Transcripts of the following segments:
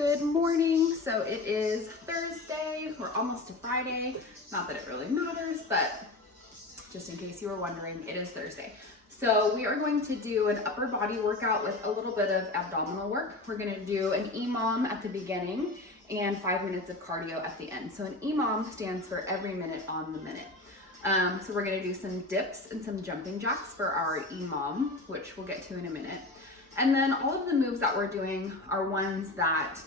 Good morning. So it is Thursday. We're almost to Friday. Not that it really matters, but just in case you were wondering, it is Thursday. So we are going to do an upper body workout with a little bit of abdominal work. We're going to do an EMOM at the beginning and 5 minutes of cardio at the end. So an EMOM stands for every minute on the minute. So we're going to do some dips and some jumping jacks for our EMOM, which we'll get to in a minute. And then all of the moves that we're doing are ones that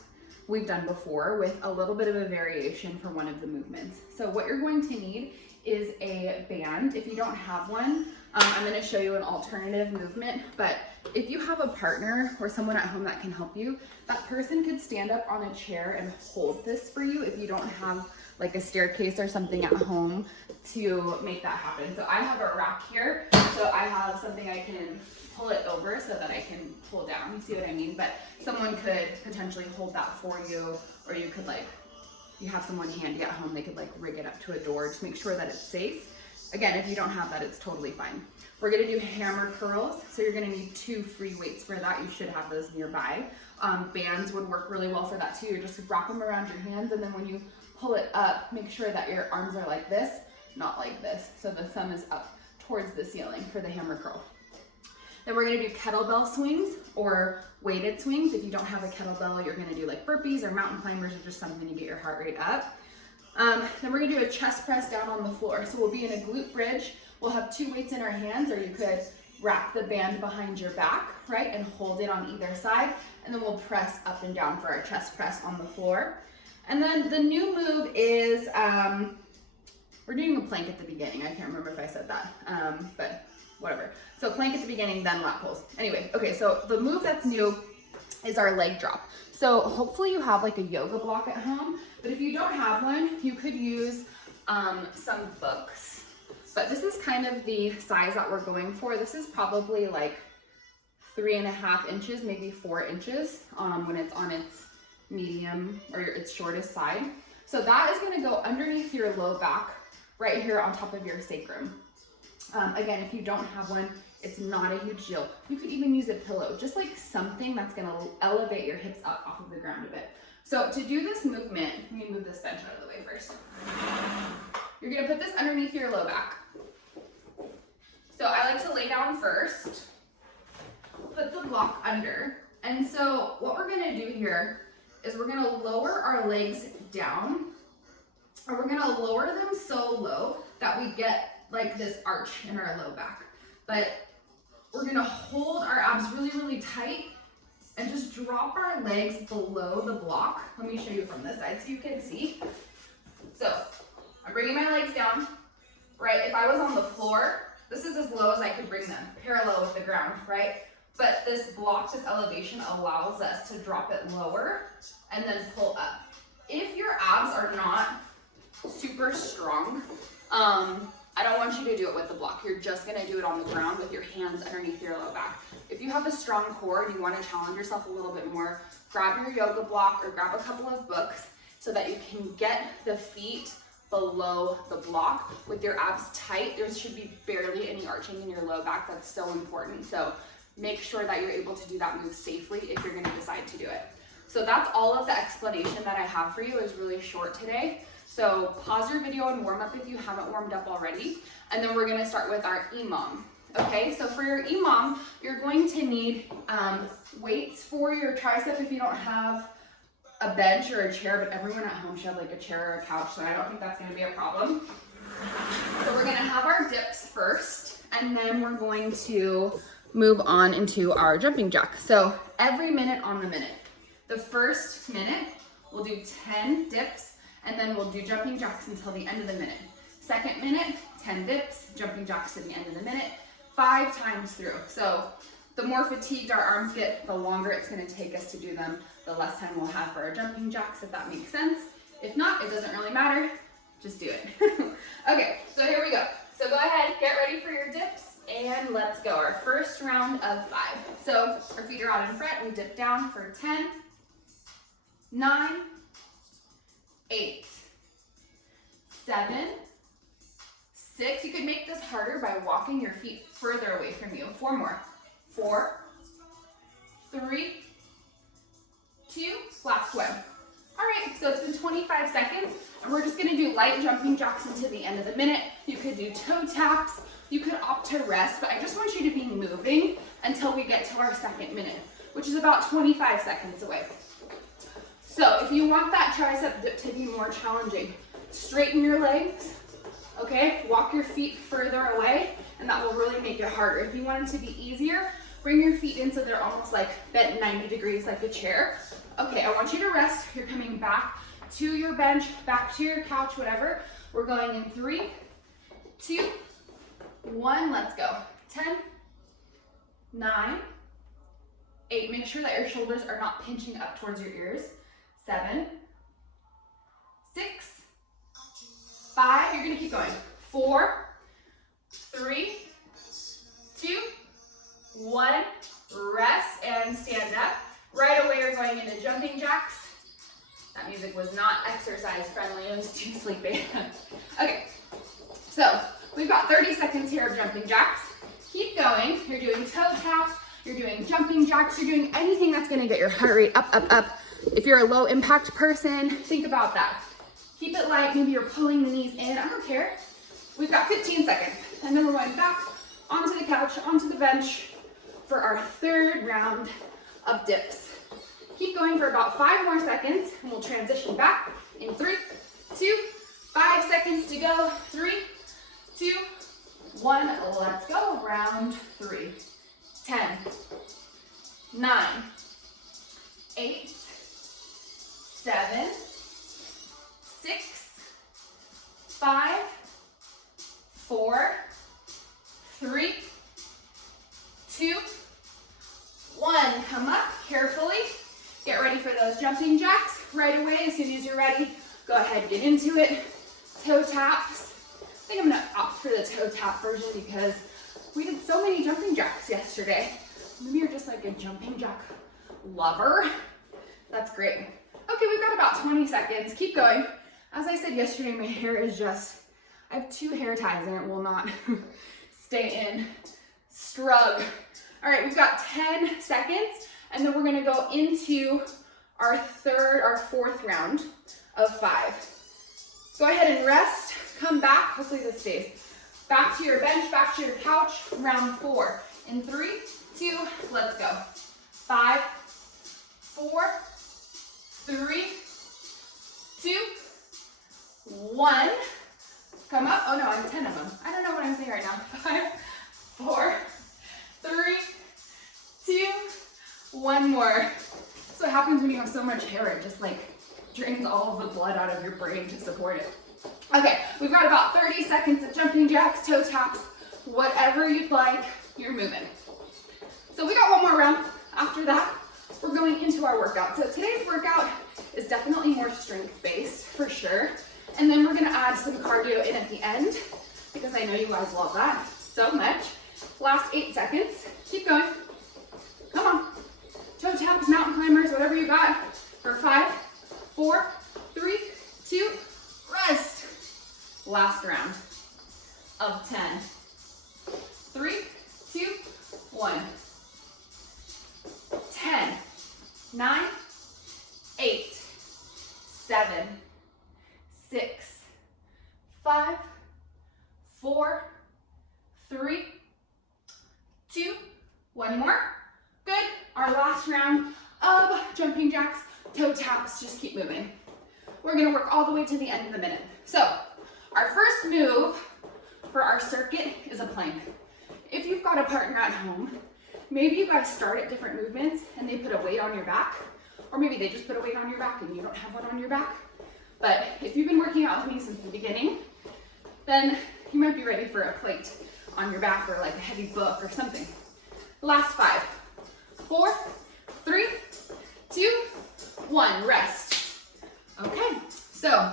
we've done before with a little bit of a variation for one of the movements. So what you're going to need is a band. If you don't have one, I'm going to show you an alternative movement, but if you have a partner or someone at home that can help you, that person could stand up on a chair and hold this for you if you don't have like a staircase or something at home to make that happen. So I have a rack here, so I have something I can pull it over so that I can pull down. You see what I mean? But someone could potentially hold that for you, or you could you have someone handy at home, they could rig it up to a door. Just make sure that it's safe. Again, if you don't have that, it's totally fine. We're gonna do hammer curls. So you're gonna need 2 free weights for that. You should have those nearby. Bands would work really well for that too. You just wrap them around your hands, and then when you pull it up, make sure that your arms are like this, not like this. So the thumb is up towards the ceiling for the hammer curl. Then we're gonna do kettlebell swings or weighted swings. If you don't have a kettlebell, you're gonna do like burpees or mountain climbers or just something to get your heart rate up. Then we're gonna do a chest press down on the floor. So we'll be in a glute bridge. We'll have 2 weights in our hands, or you could wrap the band behind your back, right, and hold it on either side. And then we'll press up and down for our chest press on the floor. And then the new move is, we're doing a plank at the beginning. I can't remember if I said that, but whatever. So plank at the beginning, then lat pulls. Anyway, okay, so the move that's new is our leg drop. So hopefully you have like a yoga block at home, but if you don't have one, you could use some books. But this is kind of the size that we're going for. This is probably like 3.5 inches, maybe 4 inches when it's on its medium or its shortest side. So that is gonna go underneath your low back, right here on top of your sacrum. Again, if you don't have one, it's not a huge deal. You could even use a pillow, just like something that's gonna elevate your hips up off of the ground a bit. So to do this movement, let me move this bench out of the way first. You're gonna put this underneath your low back. So I like to lay down first, put the block under. And so what we're gonna do here is we're gonna lower our legs down, or we're gonna lower them so low that we get like this arch in our low back. But we're gonna hold our abs really, really tight and just drop our legs below the block. Let me show you from this side so you can see. So I'm bringing my legs down, right? If I was on the floor, this is as low as I could bring them, parallel with the ground, right? But this block, this elevation allows us to drop it lower and then pull up. If your abs are not super strong, I don't want you to do it with the block. You're just gonna do it on the ground with your hands underneath your low back. If you have a strong core and you wanna challenge yourself a little bit more, grab your yoga block or grab a couple of books so that you can get the feet below the block with your abs tight. There should be barely any arching in your low back. That's so important. So make sure that you're able to do that move safely if you're gonna decide to do it. So that's all of the explanation that I have for you. Is really short today. So pause your video and warm up if you haven't warmed up already. And then we're gonna start with our EMOM. Okay, so for your EMOM, you're going to need weights for your tricep if you don't have a bench or a chair, but everyone at home should have like a chair or a couch, so I don't think that's gonna be a problem. So we're gonna have our dips first, and then we're going to move on into our jumping jack. So every minute on the minute. The first minute, we'll do 10 dips, and then we'll do jumping jacks until the end of the minute. Second minute, 10 dips, jumping jacks to the end of the minute, 5 times through. So the more fatigued our arms get, the longer it's gonna take us to do them, the less time we'll have for our jumping jacks, if that makes sense. If not, it doesn't really matter, just do it. Okay, so here we go. So go ahead, get ready for your dips, and let's go. Our first round of 5. So our feet are out in front, we dip down for 10, 9, 8, 7, 6. You could make this harder by walking your feet further away from you. 4 more. 4, 3, 2, last one. All right, so it's been 25 seconds, and we're just gonna do light jumping jacks until the end of the minute. You could do toe taps, you could opt to rest, but I just want you to be moving until we get to our second minute, which is about 25 seconds away. So if you want that tricep dip to be more challenging, straighten your legs, okay? Walk your feet further away, and that will really make it harder. If you want it to be easier, bring your feet in so they're almost like bent 90 degrees like a chair. Okay, I want you to rest. You're coming back to your bench, back to your couch, whatever. We're going in 3, 2, 1, let's go. 10, 9, 8, make sure that your shoulders are not pinching up towards your ears. 7, 6, 5, you're gonna keep going. 4, 3, 2, 1, rest and stand up. Right away, you're going into jumping jacks. That music was not exercise friendly, it was too sleepy. Okay, so we've got 30 seconds here of jumping jacks. Keep going, you're doing toe taps, you're doing jumping jacks, you're doing anything that's gonna get your heart rate up, up, up. If you're a low impact person, think about that. Keep it light, maybe you're pulling the knees in, I don't care. We've got 15 seconds, and then we're going back onto the couch, onto the bench for our third round of dips. Keep going for about 5 more seconds, and we'll transition back in 3, 2, 5 seconds to go. 3, 2, 1, let's go. Round 3. 10, 9, 8, 7, 6, 5, 4, 3, 2, 1. Come up carefully. Get ready for those jumping jacks right away. As soon as you're ready, go ahead, get into it. Toe taps. I think I'm gonna opt for the toe tap version because we did so many jumping jacks yesterday. Maybe you're just like a jumping jack lover. That's great. Okay, we've got about 20 seconds. Keep going. As I said yesterday, my hair is just, I have 2 hair ties and it will not stay in. Strug. All right, we've got 10 seconds, and then we're gonna go into our 4th round of 5. Go ahead and rest, come back, hopefully this stays. Back to your bench, back to your couch, round 4. In 3, 2, let's go. 5, 4, 3, 2, 1. Come up, oh no, I have 10 of them. I don't know what I'm saying right now. 5, 4, 3, 2, 1 more. That's what happens when you have so much hair. It just like drains all of the blood out of your brain to support it. Okay, we've got about 30 seconds of jumping jacks, toe taps, whatever you'd like, you're moving. So we got 1 more round. After that, we're going into our workout. So today's workout is definitely more strength-based for sure. And then we're gonna add some cardio in at the end because I know you guys love that so much. Last 8 seconds. Keep going. Come on. Toe taps, mountain climbers, whatever you got. For 5, 4, 3, 2, rest. Last round of 10. 3, 2, 1. 10, 9, 8, 7, 6, 5, 4, 3, 2, 1 more. Good. Our last round of jumping jacks, toe taps, just keep moving. We're gonna work all the way to the end of the minute. So our first move for our circuit is a plank. If you've got a partner at home, maybe you guys start at different movements and they put a weight on your back, or maybe they just put a weight on your back and you don't have one on your back. But if you've been working out with me since the beginning, then you might be ready for a plate on your back or like a heavy book or something. Last 5, 4, 3, 2, 1, rest. Okay, so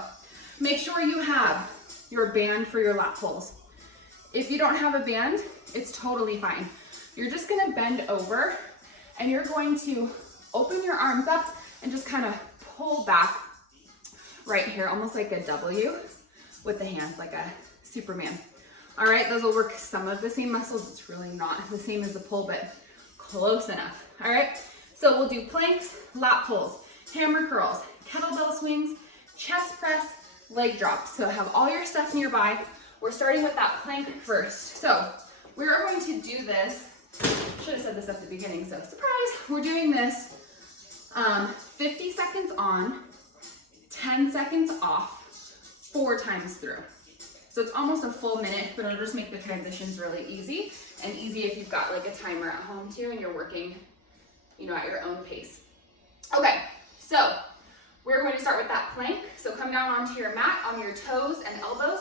make sure you have your band for your lat pulls. If you don't have a band, it's totally fine. You're just gonna bend over and you're going to open your arms up and just kind of pull back right here, almost like a W with the hands, like a Superman. All right, those will work some of the same muscles. It's really not the same as the pull, but close enough. All right, so we'll do planks, lat pulls. hammer curls, kettlebell swings, chest press, leg drops. So have all your stuff nearby. We're starting with that plank first. So we are going to do this, should have said this at the beginning, so surprise. We're doing this 50 seconds on, 10 seconds off, 4 times through. So it's almost a full minute, but it'll just make the transitions really easy, and easy if you've got like a timer at home too and you're working, you know, at your own pace. Okay, so we're going to start with that plank. So come down onto your mat on your toes and elbows,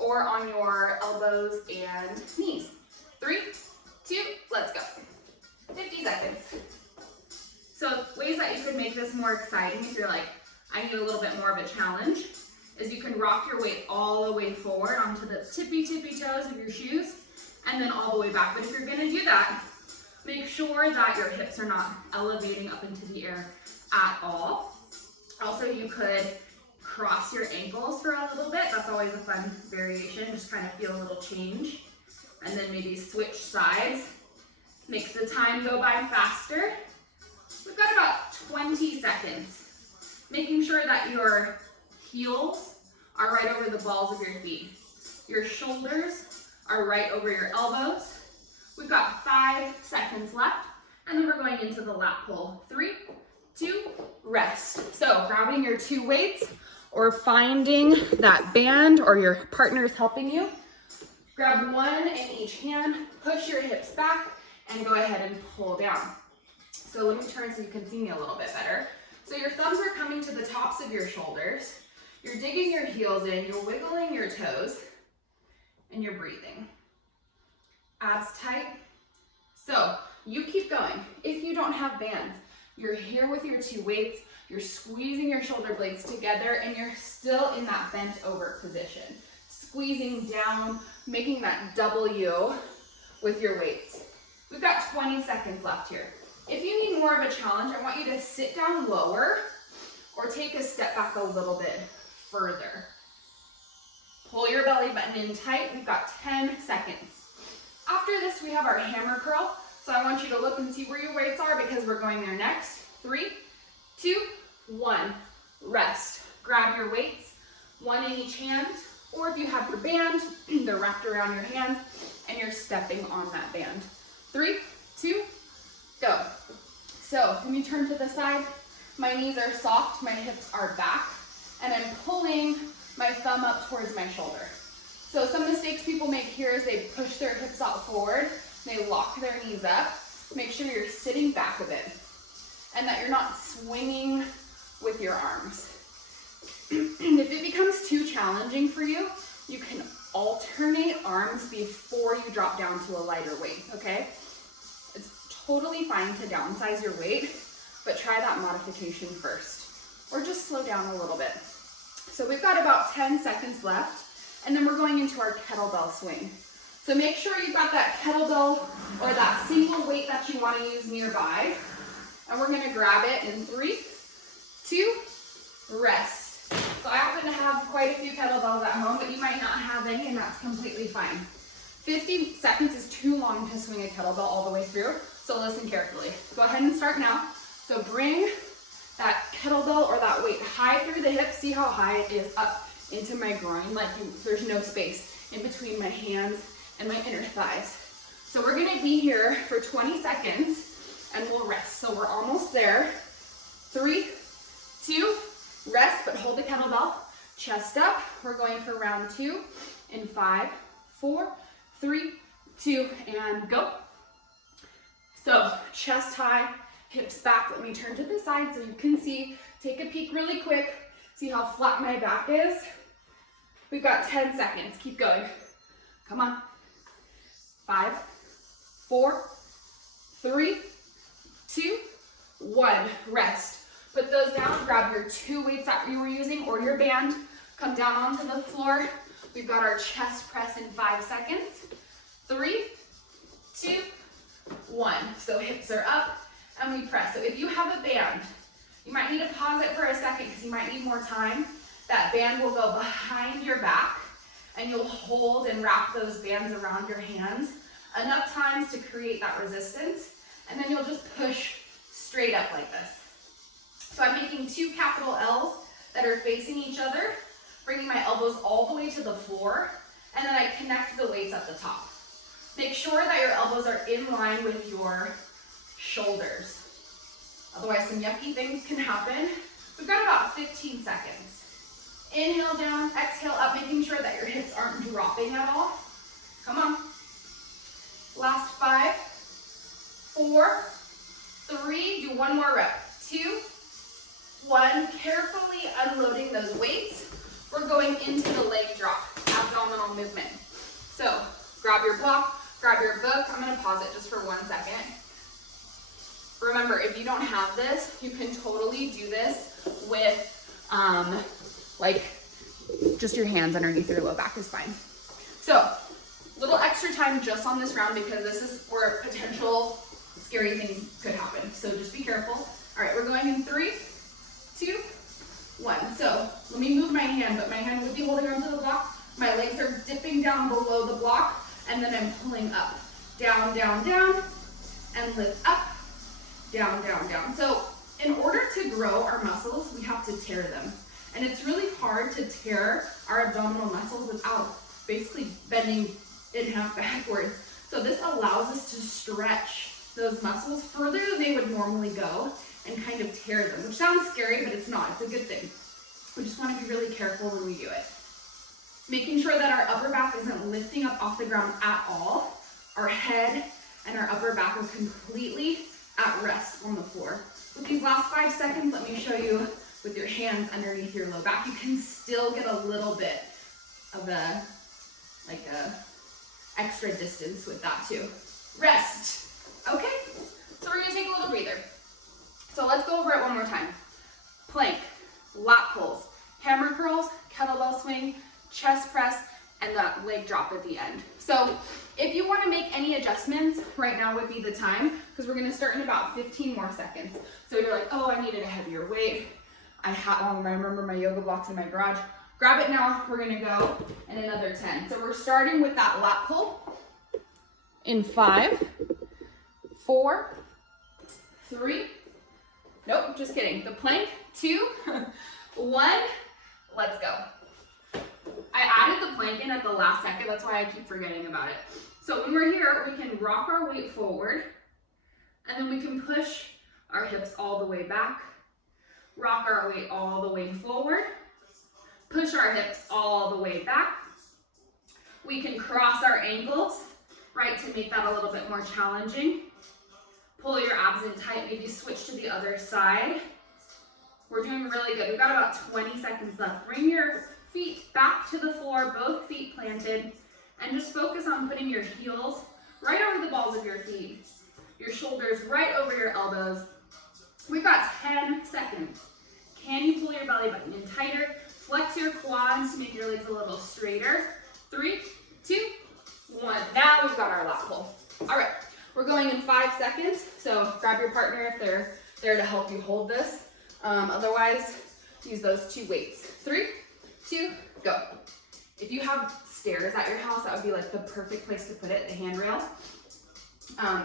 or on your elbows and knees. 3, 2, let's go. 50 seconds. So ways that you could make this more exciting if you're like, I need a little bit more of a challenge, is you can rock your weight all the way forward onto the tippy toes of your shoes, and then all the way back. But if you're gonna do that, make sure that your hips are not elevating up into the air at all. Also, you could cross your ankles for a little bit. That's always a fun variation, just kind of feel a little change. And then maybe switch sides. Makes the time go by faster. We've got about 20 seconds. Making sure that your heels are right over the balls of your feet. Your shoulders are right over your elbows. We've got 5 seconds left, and then we're going into the lat pull. 3, 2, rest. So grabbing your 2 weights or finding that band or your partner's helping you. Grab 1 in each hand, push your hips back, and go ahead and pull down. So let me turn so you can see me a little bit better. So your thumbs are coming to the tops of your shoulders. You're digging your heels in, you're wiggling your toes, and you're breathing. Abs tight. So you keep going. If you don't have bands, you're here with your 2 weights, you're squeezing your shoulder blades together, and you're still in that bent over position. Squeezing down, making that W with your weights. We've got 20 seconds left here. If you need more of a challenge, I want you to sit down lower or take a step back a little bit further. Pull your belly button in tight. We've got 10 seconds. After this, we have our hammer curl. So I want you to look and see where your weights are because we're going there next. 3, 2, 1, rest. Grab your weights, 1 in each hand, or if you have your band, they're wrapped around your hands and you're stepping on that band. 3, 2, go. So let me turn to the side. My knees are soft, my hips are back, and I'm pulling my thumb up towards my shoulder. So some mistakes people make here is they push their hips out forward, they lock their knees up. Make sure you're sitting back a bit and that you're not swinging with your arms. If it becomes too challenging for you, you can alternate arms before you drop down to a lighter weight, okay? It's totally fine to downsize your weight, but try that modification first, or just slow down a little bit. So we've got about 10 seconds left, and then we're going into our kettlebell swing. So make sure you've got that kettlebell or that single weight that you want to use nearby, and we're gonna grab it in 3, 2, rest. So I happen to have quite a few kettlebells at home, but you might not have any, and that's completely fine. 50 seconds is too long to swing a kettlebell all the way through, so listen carefully. Go ahead and start now. So bring that kettlebell or that weight high through the hips. See how high it is up into my groin, like there's no space in between my hands and my inner thighs. So we're gonna be here for 20 seconds and we'll rest. So we're almost there. 3, 2, rest, but hold the kettlebell. Chest up. We're going for round 2 in 5, 4, 3, 2, and go. So chest high, hips back. Let me turn to the side so you can see. Take a peek really quick. See how flat my back is. We've got 10 seconds. Keep going. Come on. 5, 4, 3, 2, 1. Rest. Put those down. Grab your 2 weights that you were using or your band. Come down onto the floor. We've got our chest press in 5 seconds. 3, 2, 1. So hips are up and we press. So if you have a band, you might need to pause it for a second because you might need more time. That band will go behind your back and you'll hold and wrap those bands around your hands enough times to create that resistance, and then you'll just push straight up like this. So I'm making two capital L's that are facing each other, bringing my elbows all the way to the floor, and then I connect the weights at the top. Make sure that your elbows are in line with your shoulders. Otherwise, some yucky things can happen. We've got about 15 seconds. Inhale down, exhale up, making sure that your hips aren't dropping at all. Come on. Last 5, 4, 3, do one more rep. 2, 1, carefully unloading those weights. We're going into the leg drop, abdominal movement. So grab your block, grab your book. I'm gonna pause it just for 1 second. Remember, if you don't have this, you can totally do this with like just your hands underneath your low back is fine. So little extra time just on this round because this is where potential scary things could happen. So just be careful. All right, we're going in 3, 2, 1. So let me move my hand, but my hand would be holding onto the block. My legs are dipping down below the block, and then I'm pulling up. Down, down, down, and lift up, down, down, down. So in order to grow our muscles, we have to tear them. And it's really hard to tear our abdominal muscles without basically bending in half backwards. So this allows us to stretch those muscles further than they would normally go and kind of tear them, which sounds scary, but it's not. It's a good thing. We just want to be really careful when we do it. Making sure that our upper back isn't lifting up off the ground at all. Our head and our upper back are completely at rest on the floor. With these last 5 seconds, let me show you with your hands underneath your low back, you can still get a little bit of a extra distance with that too. Rest. Okay, so we're gonna take a little breather. So let's go over it one more time. Plank, lat pulls, hammer curls, kettlebell swing, chest press, and that leg drop at the end. So if you want to make any adjustments, right now would be the time because we're going to start in about 15 more seconds. So you're like, oh, I needed a heavier weight. I remember my yoga blocks in my garage. Grab it now. We're going to go in another 10. So we're starting with that lat pull in 5, 4, 3. Nope, just kidding. The plank, 2, 1. Let's go. I added the plank in at the last second. That's why I keep forgetting about it. So when we're here, we can rock our weight forward, and then we can push our hips all the way back, rock our weight all the way forward, push our hips all the way back. We can cross our ankles, right, to make that a little bit more challenging. Pull your abs in tight, maybe switch to the other side. We're doing really good. We've got about 20 seconds left. Bring your feet back to the floor, both feet planted, and just focus on putting your heels right over the balls of your feet, your shoulders right over your elbows. We've got 10 seconds. Can you pull your belly button in tighter? Flex your quads to make your legs a little straighter. 3, 2, 1. Now we've got our lat pull. All right, we're going in 5 seconds. So grab your partner if they're there to help you hold this. Otherwise, use those 2 weights. 3, 2, go. If you have stairs at your house, that would be like the perfect place to put it, the handrail.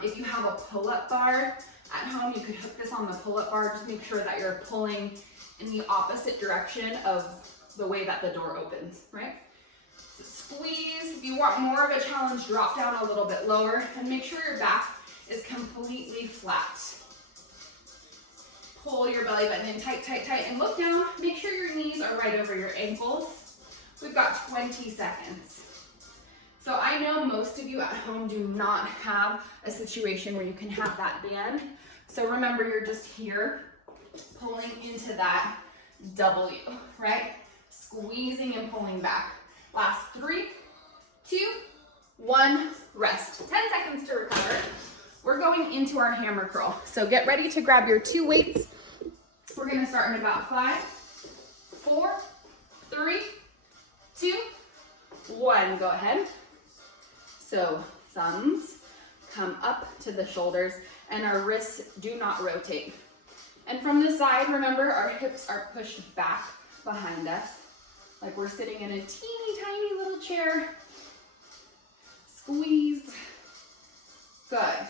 If you have a pull-up bar at home, you could hook this on the pull-up bar. Just make sure that you're pulling in the opposite direction of the way that the door opens, right? So squeeze. If you want more of a challenge, drop down a little bit lower and make sure your back is completely flat. Pull your belly button in tight, tight, tight, and look down. Make sure your knees are right over your ankles. We've got 20 seconds. So I know most of you at home do not have a situation where you can have that band. So remember, you're just here pulling into that W, right? Squeezing and pulling back. Last 3, 2, 1, rest. 10 seconds to recover. We're going into our hammer curl. So get ready to grab your 2 weights. We're gonna start in about 5, 4, 3, 2, 1. Go ahead. So thumbs come up to the shoulders and our wrists do not rotate. And from the side, remember, our hips are pushed back behind us, like we're sitting in a teeny tiny little chair. Squeeze. Good.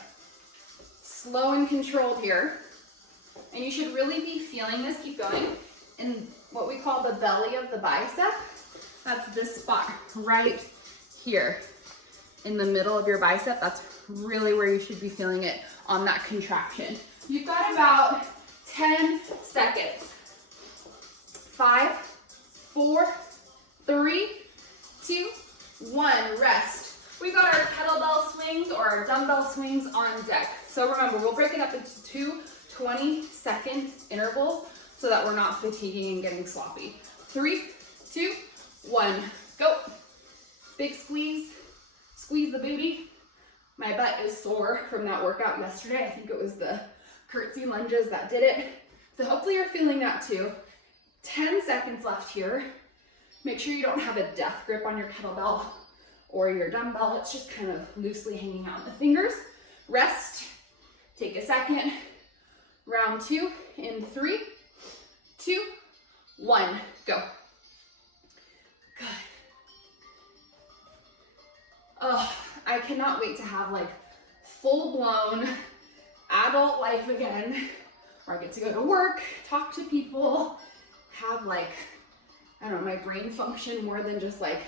Slow and controlled here. And you should really be feeling this, keep going, in what we call the belly of the bicep. That's this spot right here in the middle of your bicep. That's really where you should be feeling it on that contraction. You've got about 10 seconds. 5, 4, 3, 2, 1, rest. We've got our kettlebell swings or our dumbbell swings on deck. So remember, we'll break it up into 2 20-second intervals so that we're not fatiguing and getting sloppy. 3, 2, 1, go. Big squeeze, squeeze the booty. My butt is sore from that workout yesterday. I think it was the curtsy lunges that did it. So hopefully you're feeling that too. 10 seconds left here. Make sure you don't have a death grip on your kettlebell or your dumbbell. It's just kind of loosely hanging out in the fingers. Rest, take a second. Round 2 in 3, 2, 1, go. Good. Oh, I cannot wait to have like full-blown adult life again, where I get to go to work, talk to people, have like, I don't know, my brain function more than just like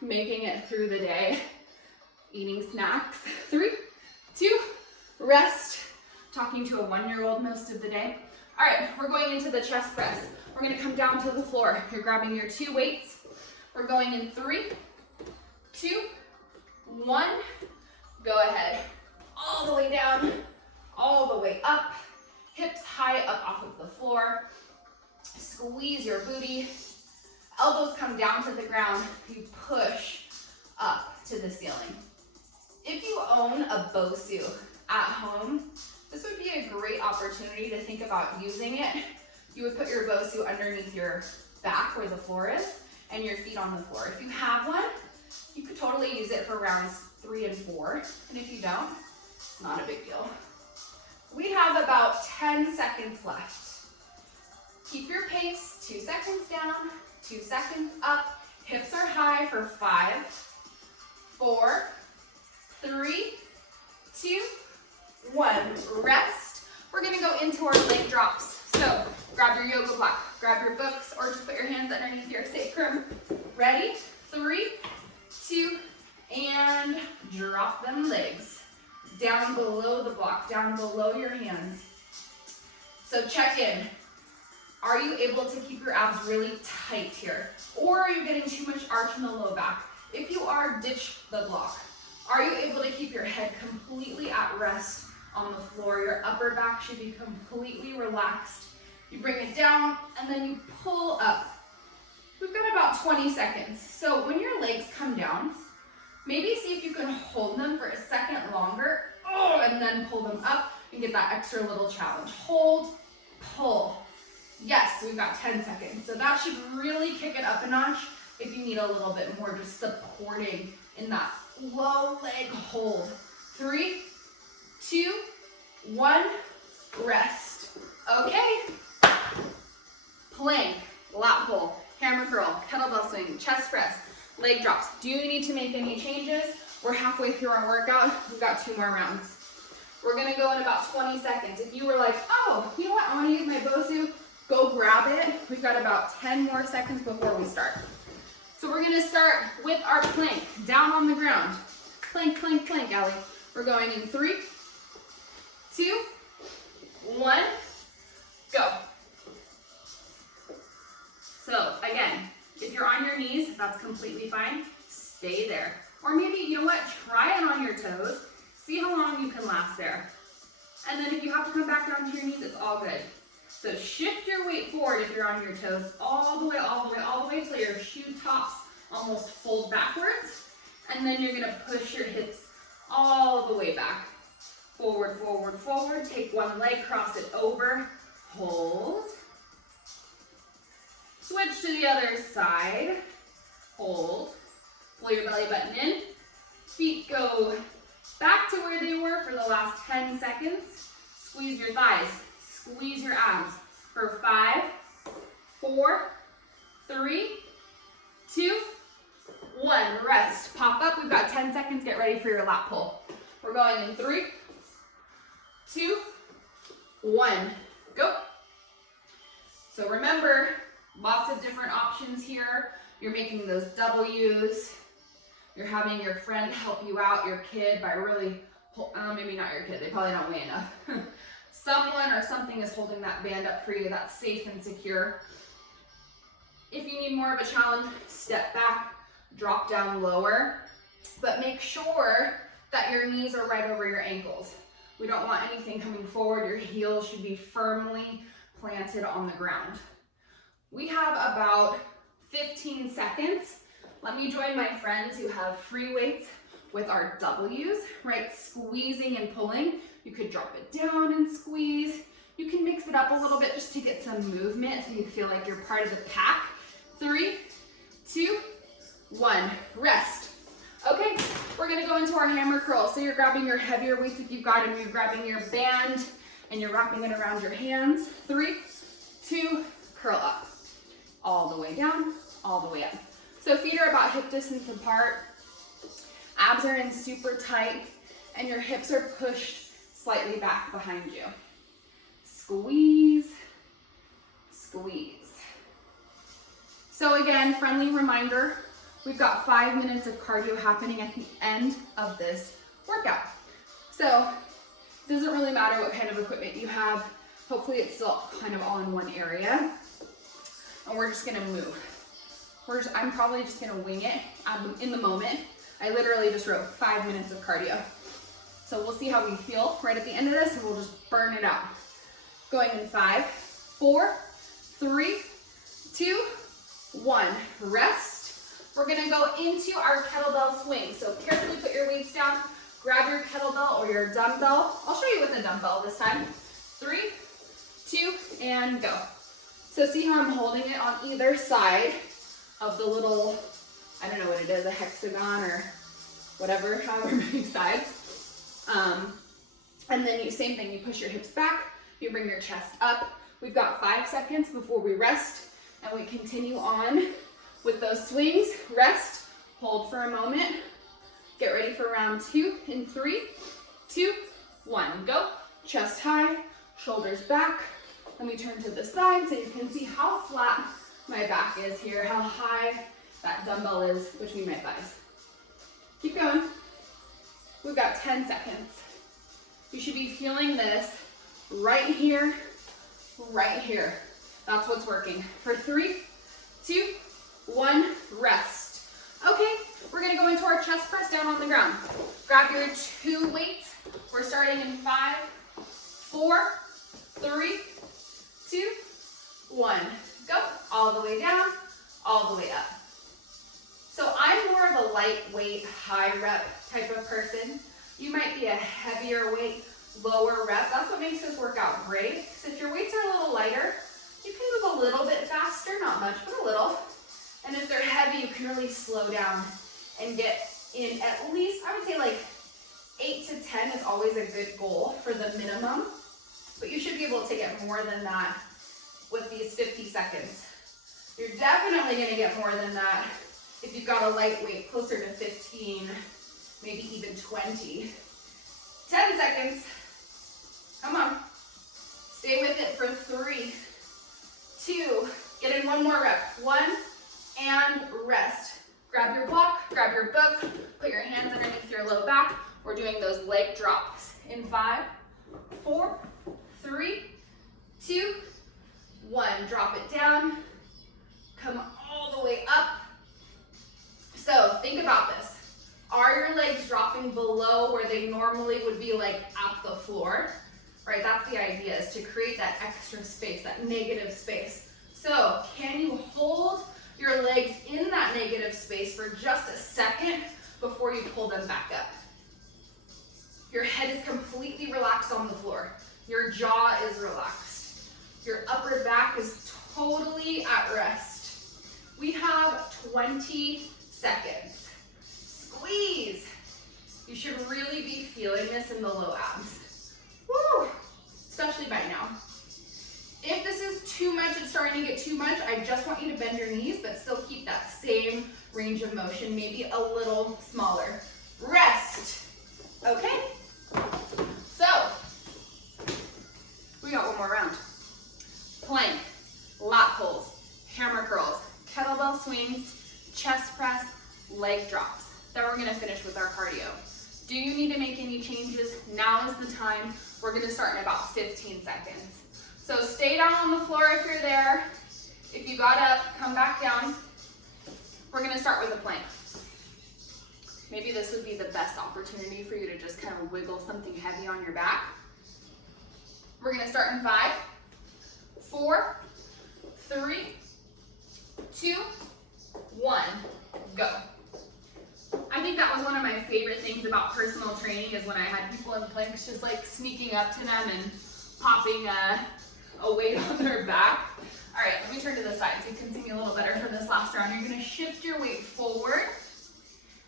making it through the day, eating snacks. 3, 2, rest. Talking to a 1-year-old most of the day. All right, we're going into the chest press. We're gonna come down to the floor. You're grabbing your 2 weights. We're going in 3, 2, 1. Go ahead. All the way down, all the way up. Hips high up off of the floor. Squeeze your booty. Elbows come down to the ground. You push up to the ceiling. If you own a BOSU at home, this would be a great opportunity to think about using it. You would put your BOSU underneath your back where the floor is and your feet on the floor. If you have one, you could totally use it for rounds 3 and 4. And if you don't, it's not a big deal. We have about 10 seconds left. Keep your pace, 2 seconds down, 2 seconds up. Hips are high for 5, 4, 3, 2, 1. Rest. We're gonna go into our leg drops. So grab your yoga block, grab your books, or just put your hands underneath your sacrum. Ready? 3, 2, and drop them legs. Down below the block, down below your hands. So check in. Are you able to keep your abs really tight here? Or are you getting too much arch in the low back? If you are, ditch the block. Are you able to keep your head completely at rest on the floor? Your upper back should be completely relaxed. You bring it down and then you pull up. We've got about 20 seconds. So when your legs come down, maybe see if you can hold them for a second longer, and then pull them up and get that extra little challenge. Hold, pull. Yes, we've got 10 seconds. So that should really kick it up a notch if you need a little bit more just supporting in that low leg hold. 3, 2, 1, rest. Okay. Plank, lat pull, hammer curl, kettlebell swing, chest press, leg drops. Do you need to make any changes? We're halfway through our workout. We've got 2 more rounds. We're gonna go in about 20 seconds. If you were like, oh, you know what, I wanna use my BOSU, go grab it. We've got about 10 more seconds before we start. So we're gonna start with our plank, down on the ground. Plank, plank, plank, Allie. We're going in 3, 2, 1, go. So again, if you're on your knees, that's completely fine. Stay there. Or maybe, you know what, try it on your toes. See how long you can last there. And then if you have to come back down to your knees, it's all good. So shift your weight forward if you're on your toes, all the way, all the way, all the way till your shoe tops almost fold backwards. And then you're gonna push your hips all the way back. Forward, forward, forward. Take one leg, cross it over, hold. Switch to the other side, hold. Pull your belly button in. Feet go back to where they were for the last 10 seconds. Squeeze your thighs, squeeze your abs for 5, 4, 3, 2, 1. Rest, pop up. We've got 10 seconds. Get ready for your lat pull. We're going in 3, 2, 1. Go. So remember, lots of different options here. You're making those W's. You're having your friend help you out, your kid, by really, maybe not your kid, they probably don't weigh enough. Someone or something is holding that band up for you that's safe and secure. If you need more of a challenge, step back, drop down lower, but make sure that your knees are right over your ankles. We don't want anything coming forward. Your heels should be firmly planted on the ground. We have about 15 seconds. Let me join my friends who have free weights with our W's, right? Squeezing and pulling. You could drop it down and squeeze. You can mix it up a little bit just to get some movement so you feel like you're part of the pack. 3, 2, 1, rest. Okay, we're gonna go into our hammer curl. So you're grabbing your heavier weights if you've got them, you're grabbing your band and you're wrapping it around your hands. 3, 2, curl up. All the way down, all the way up. So feet are about hip distance apart. Abs are in super tight and your hips are pushed slightly back behind you. Squeeze, squeeze. So again, friendly reminder, we've got 5 minutes of cardio happening at the end of this workout. So it doesn't really matter what kind of equipment you have. Hopefully it's still kind of all in one area. And we're just gonna move. I'm probably just gonna wing it in the moment. I literally just wrote 5 minutes of cardio. So we'll see how we feel right at the end of this and we'll just burn it out. Going in 5, 4, 3, 2, 1. Rest. We're gonna go into our kettlebell swing. So carefully put your weights down, grab your kettlebell or your dumbbell. I'll show you with a dumbbell this time. 3, 2, and go. So see how I'm holding it on either side of the little, I don't know what it is, a hexagon or whatever, however many sides. And then same thing, you push your hips back, you bring your chest up. We've got 5 seconds before we rest and we continue on with those swings. Rest, hold for a moment, get ready for round 2 in 3, 2, 1, go. Chest high, shoulders back. Let me turn to the side so you can see how flat my back is here, how high that dumbbell is between my thighs. Keep going. We've got 10 seconds. You should be feeling this right here, right here. That's what's working. For 3, 2, 1, rest. Okay, we're gonna go into our chest press down on the ground. Grab your 2 weights. We're starting in 5, 4, 3, 2, 1. Go. All the way down, all the way up. So I'm more of a lightweight, high rep type of person. You might be a heavier weight, lower rep. That's what makes this workout great. So if your weights are a little lighter, you can move a little bit faster, not much, but a little. And if they're heavy, you can really slow down and get in at least, I would say like 8 to 10 is always a good goal for the minimum. But you should be able to get more than that with these 50 seconds. You're definitely gonna get more than that if you've got a lightweight, closer to 15, maybe even 20. 10 seconds. Come on. Stay with it for 3, 2, get in one more rep. 1, and rest. Grab your block, grab your book, put your hands underneath your low back. We're doing those leg drops. In 5, 4, 3, 2, 1. Drop it down. Come all the way up. So think about this. Are your legs dropping below where they normally would be, like at the floor? Right, that's the idea, is to create that extra space, that negative space. So can you hold your legs in that negative space for just a second before you pull them back up? Your head is completely relaxed on the floor. Your jaw is relaxed. Your upper back is totally at rest. We have 20 seconds. Squeeze. You should really be feeling this in the low abs. Woo! Especially by now. If this is too much, it's starting to get too much, I just want you to bend your knees, but still keep that same range of motion, maybe a little smaller. Rest. Okay? So, we got one more round. Plank. lat pulls, hammer curls, kettlebell swings, chest press, leg drops. Then we're gonna finish with our cardio. Do you need to make any changes? Now is the time. We're gonna start in about 15 seconds. So stay down on the floor if you're there. If you got up, come back down. We're gonna start with a plank. Maybe this would be the best opportunity for you to just kind of wiggle something heavy on your back. We're gonna start in 5, 4, 3, 2, 1, go. I think that was one of my favorite things about personal training is when I had people in planks just like sneaking up to them and popping a weight on their back. All right, let me turn to the side so you can see me a little better for this last round. You're gonna shift your weight forward,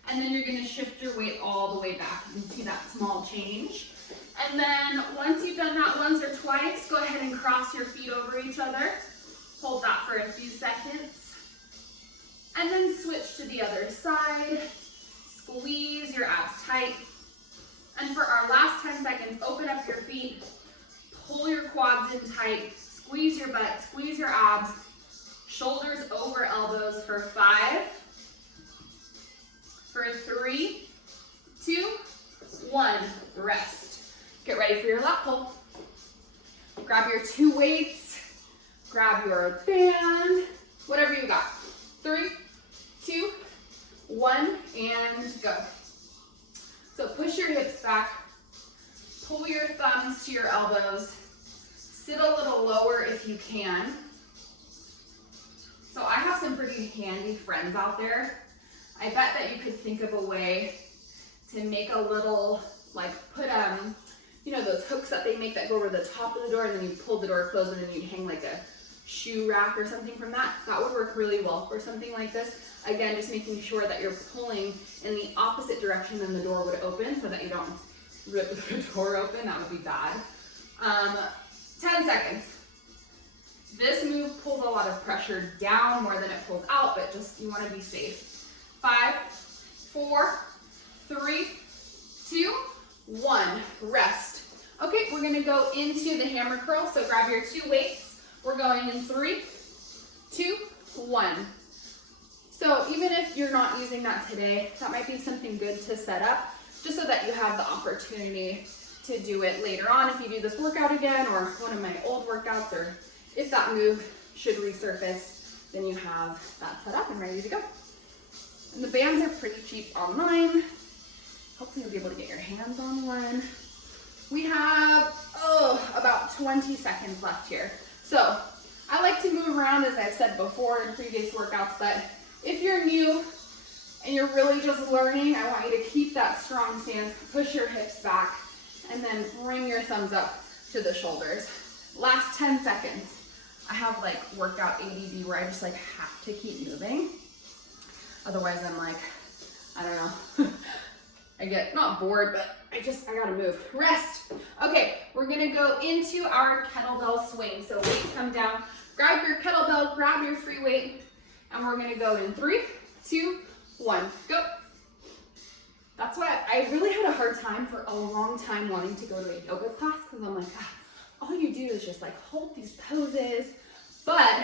and then you're gonna shift your weight all the way back. You can see that small change. And then once you've done that once or twice, go ahead and cross your feet over each other. Hold that for a few seconds. And then switch to the other side. Squeeze your abs tight. And for our last 10 seconds, open up your feet, pull your quads in tight, squeeze your butt, squeeze your abs, shoulders over elbows for 5, for 3, 2, 1, rest. Get ready for your lat pull. Grab your 2 weights, grab your band, whatever you got. 3, 2, 1, and go. So push your hips back, pull your thumbs to your elbows, sit a little lower if you can. So I have some pretty handy friends out there. I bet that you could think of a way to make a little, like put, you know, those hooks that they make that go over the top of the door and then you pull the door closed and then you hang like a shoe rack or something from that. That would work really well for something like this. Again, just making sure that you're pulling in the opposite direction than the door would open so that you don't rip the door open. That would be bad. 10 seconds. This move pulls a lot of pressure down more than it pulls out, but just you want to be safe. 5, 4, 3, 2, 1. Rest. Okay, we're going to go into the hammer curl. So grab your 2 weights. We're going in 3, 2, 1. So even if you're not using that today, that might be something good to set up just so that you have the opportunity to do it later on if you do this workout again or one of my old workouts, or if that move should resurface, then you have that set up and ready to go. And the bands are pretty cheap online. Hopefully you'll be able to get your hands on one. We have, about 20 seconds left here. So I like to move around, as I've said before in previous workouts, but if you're new and you're really just learning, I want you to keep that strong stance, push your hips back, and then bring your thumbs up to the shoulders. Last 10 seconds. I have like workout ADD where I just like have to keep moving. Otherwise I'm like, I don't know. I get not bored, but I gotta move. Rest. Okay, we're gonna go into our kettlebell swing. So weights come down, grab your kettlebell, grab your free weight, and we're gonna go in 3, 2, 1, go. That's why I really had a hard time for a long time wanting to go to a yoga class, because I'm like, all you do is just like hold these poses. But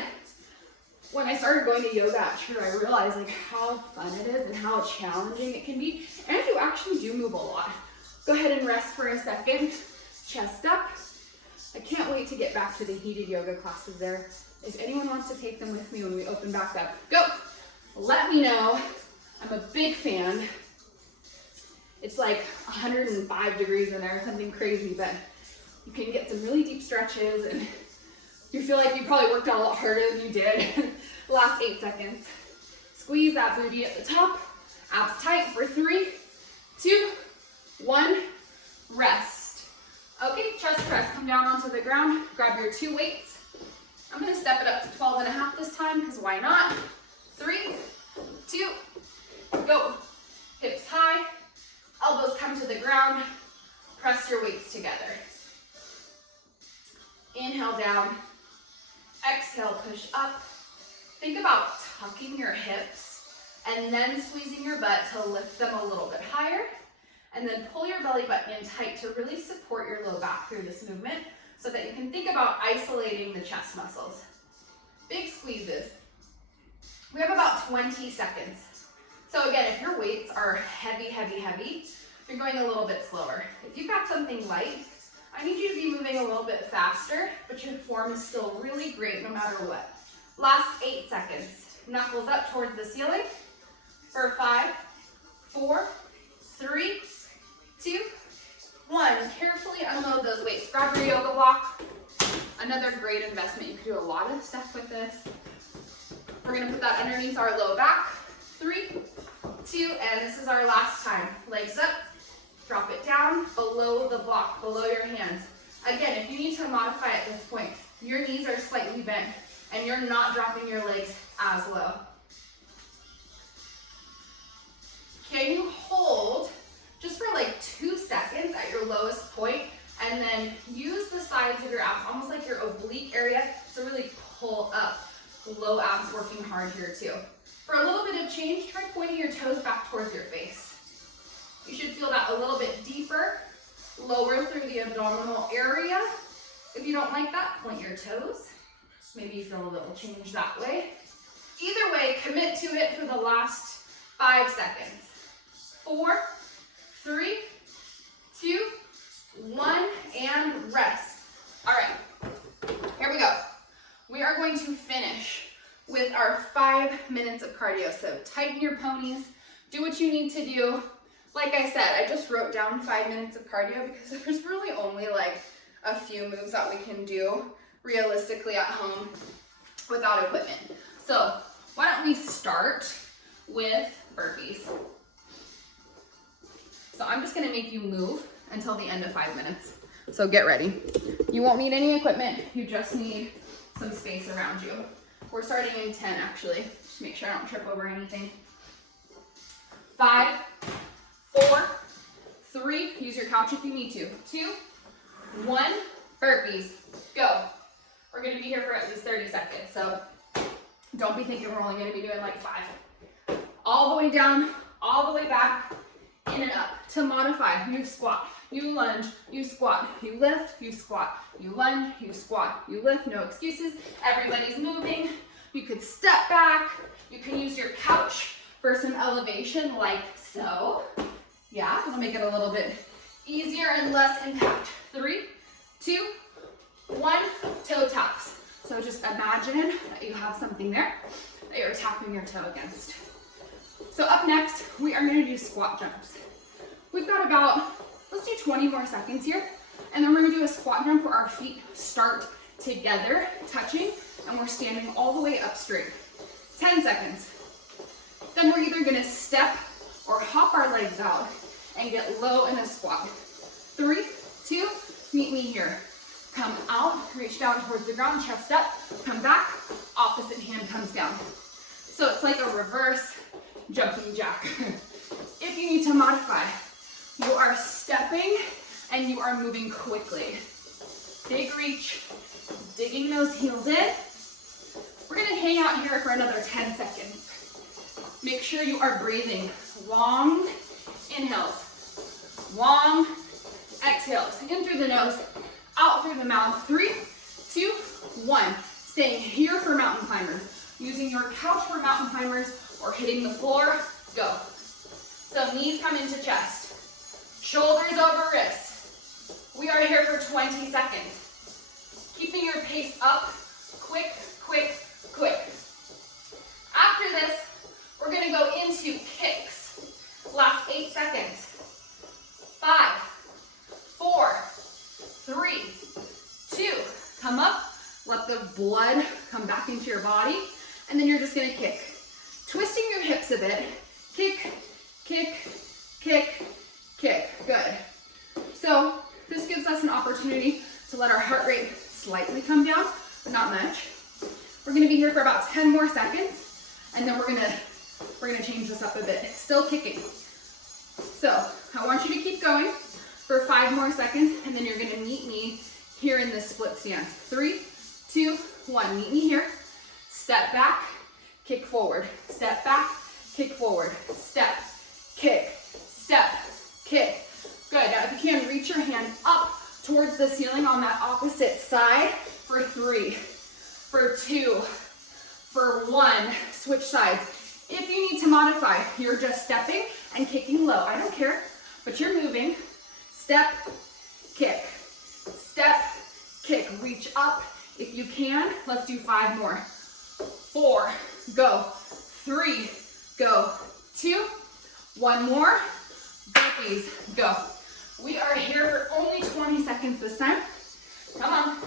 when I started going to yoga at True, I realized like how fun it is and how challenging it can be. And you actually do move a lot. Go ahead and rest for a second. Chest up. I can't wait to get back to the heated yoga classes there. If anyone wants to take them with me when we open back up, go. Let me know. I'm a big fan. It's like 105 degrees in there, something crazy, but you can get some really deep stretches and you feel like you probably worked out a lot harder than you did. Last 8 seconds. Squeeze that booty at the top. Abs tight for 3, 2, 1. Rest. Okay, chest press. Come down onto the ground. Grab your 2 weights. I'm going to step it up to 12.5 this time because why not? 3, 2, go. Hips high. Elbows come to the ground. Press your weights together. Inhale down. Exhale, push up. Think about tucking your hips and then squeezing your butt to lift them a little bit higher. And then pull your belly button in tight to really support your low back through this movement so that you can think about isolating the chest muscles. big squeezes. We have about 20 seconds. So again, if your weights are heavy, heavy, heavy, you're going a little bit slower. If you've got something light, I need you to be moving a little bit faster, but your form is still really great no matter what. Last 8 seconds. Knuckles up towards the ceiling for 5, 4, 3, 2, 1. Carefully unload those weights. Grab your yoga block. Another great investment. You can do a lot of stuff with this. We're gonna put that underneath our low back. 3, 2, and this is our last time. Legs up, drop it down below the block, below your hands. Again, if you need to modify at this point, your knees are slightly bent and you're not dropping your legs as low. Can you hold just for like 2 seconds at your lowest point, and then use the sides of your abs, almost like your oblique area, to really pull up. Low abs working hard here too. For a little bit of change, try pointing your toes back towards your face. You should feel that a little bit deeper, lower through the abdominal area. If you don't like that, point your toes. Maybe you feel a little change that way. Either way, commit to it for the last 5 seconds. 4, 3, 2, 1, and rest. All right, here we go. We are going to finish with our 5 minutes of cardio. So tighten your ponies, do what you need to do. Like I said, I just wrote down 5 minutes of cardio because there's really only like a few moves that we can do realistically at home without equipment. So why don't we start with burpees. So I'm just gonna make you move until the end of 5 minutes. So get ready. You won't need any equipment, you just need some space around you. We're starting in 10 actually, just make sure I don't trip over anything. 5, 4, 3, use your couch if you need to. 2, 1, burpees, go. We're gonna be here for at least 30 seconds, so don't be thinking we're only gonna be doing like 5. All the way down, all the way back, in and up. To modify, you squat, you lunge, you squat, you lift, you squat, you lunge, you squat, you lift, no excuses. Everybody's moving. You could step back. You can use your couch for some elevation like so. Yeah, it'll make it a little bit easier and less impact. 3, 2, 1, toe taps. So just imagine that you have something there that you're tapping your toe against. So up next, we are gonna do squat jumps. We've got about, let's do 20 more seconds here. And then we're gonna do a squat jump where our feet start together, touching, and we're standing all the way up straight. 10 seconds. Then we're either gonna step or hop our legs out and get low in a squat. 3, 2, meet me here. Come out, reach down towards the ground, chest up, come back, opposite hand comes down. So it's like a reverse jumping jack. If you need to modify, you are stepping and you are moving quickly. Big reach, digging those heels in. We're gonna hang out here for another 10 seconds. Make sure you are breathing long inhales, long exhales, in through the nose, out through the mouth. 3, 2, 1. Staying here for mountain climbers. Using your couch for mountain climbers or hitting the floor, go. So knees come into chest, shoulders over wrists. We are here for 20 seconds. Keeping your pace up, quick, quick, quick. After this, we're gonna go into kicks. Last 8 seconds. 5, 4, 3, 2, come up, let the blood come back into your body, and then you're just gonna kick. Twisting your hips a bit, kick, kick, kick, kick, good. So this gives us an opportunity to let our heart rate slightly come down, but not much. We're gonna be here for about 10 more seconds, and then we're gonna change this up a bit, still kicking. So I want you to keep going for 5 more seconds, and then you're gonna meet me here in this split stance. 3, 2, 1, meet me here. Step back, kick forward. Step back, kick forward. Step, kick, step, kick. Good, now if you can, reach your hand up towards the ceiling on that opposite side for 3, for 2, one, switch sides. If you need to modify, you're just stepping and kicking low. I don't care, but you're moving. Step, kick, step, kick. Reach up if you can. Let's do 5 more. 4, go. 3, go. 2, 1 more. Burpees, go. We are here for only 20 seconds this time. Come on.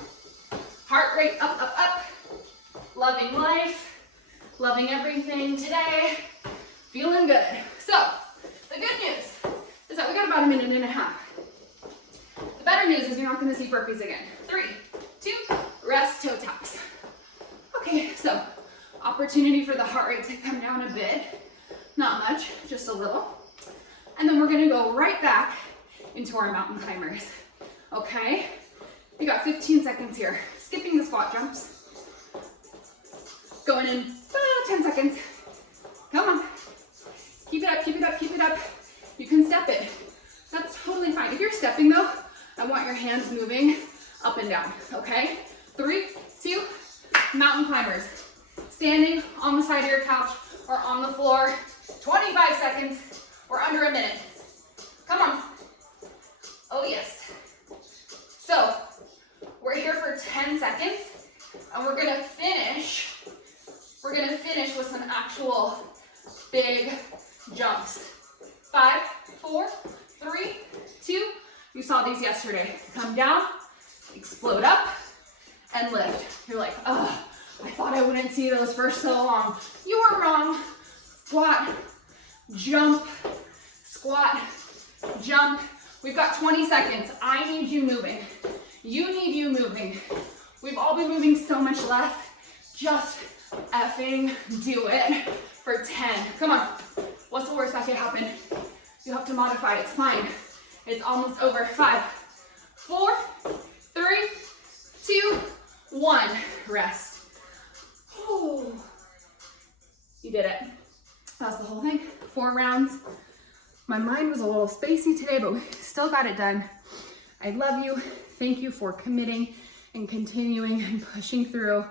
Heart rate up, up, up. Loving life. Loving everything today. Feeling good. So, the good news is that we got about a minute and a half. The better news is you're not gonna see burpees again. 3, 2, rest, toe taps. Okay, so opportunity for the heart rate to come down a bit. Not much, just a little. And then we're gonna go right back into our mountain climbers. Okay, we got 15 seconds here. Skipping the squat jumps. Going in 10 seconds. Come on. Keep it up, keep it up, keep it up. You can step it. That's totally fine. If you're stepping though, I want your hands moving up and down, okay? 3, 2, mountain climbers. Standing on the side of your couch or on the floor. 25 seconds. We're under a minute. Come on. Oh yes. So, we're here for 10 seconds and we're gonna finish with some actual big jumps. 5, 4, 3, 2, you saw these yesterday. Come down, explode up, and lift. You're like, oh, I thought I wouldn't see those for so long. You were wrong. Squat, jump, squat, jump. We've got 20 seconds. I need you moving. You need you moving. We've all been moving so much less. Just effing do it for 10. Come on. What's the worst that could happen? You have to modify. It's fine. It's almost over. 5, 4, 3, 2, 1. Rest. Ooh. You did it. That's the whole thing. 4 rounds. My mind was a little spacey today, but we still got it done. I love you. Thank you for committing and continuing and pushing through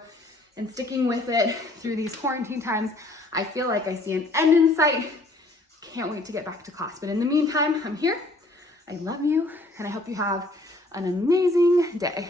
and sticking with it through these quarantine times. I feel like I see an end in sight. Can't wait to get back to class. But in the meantime, I'm here. I love you, and I hope you have an amazing day.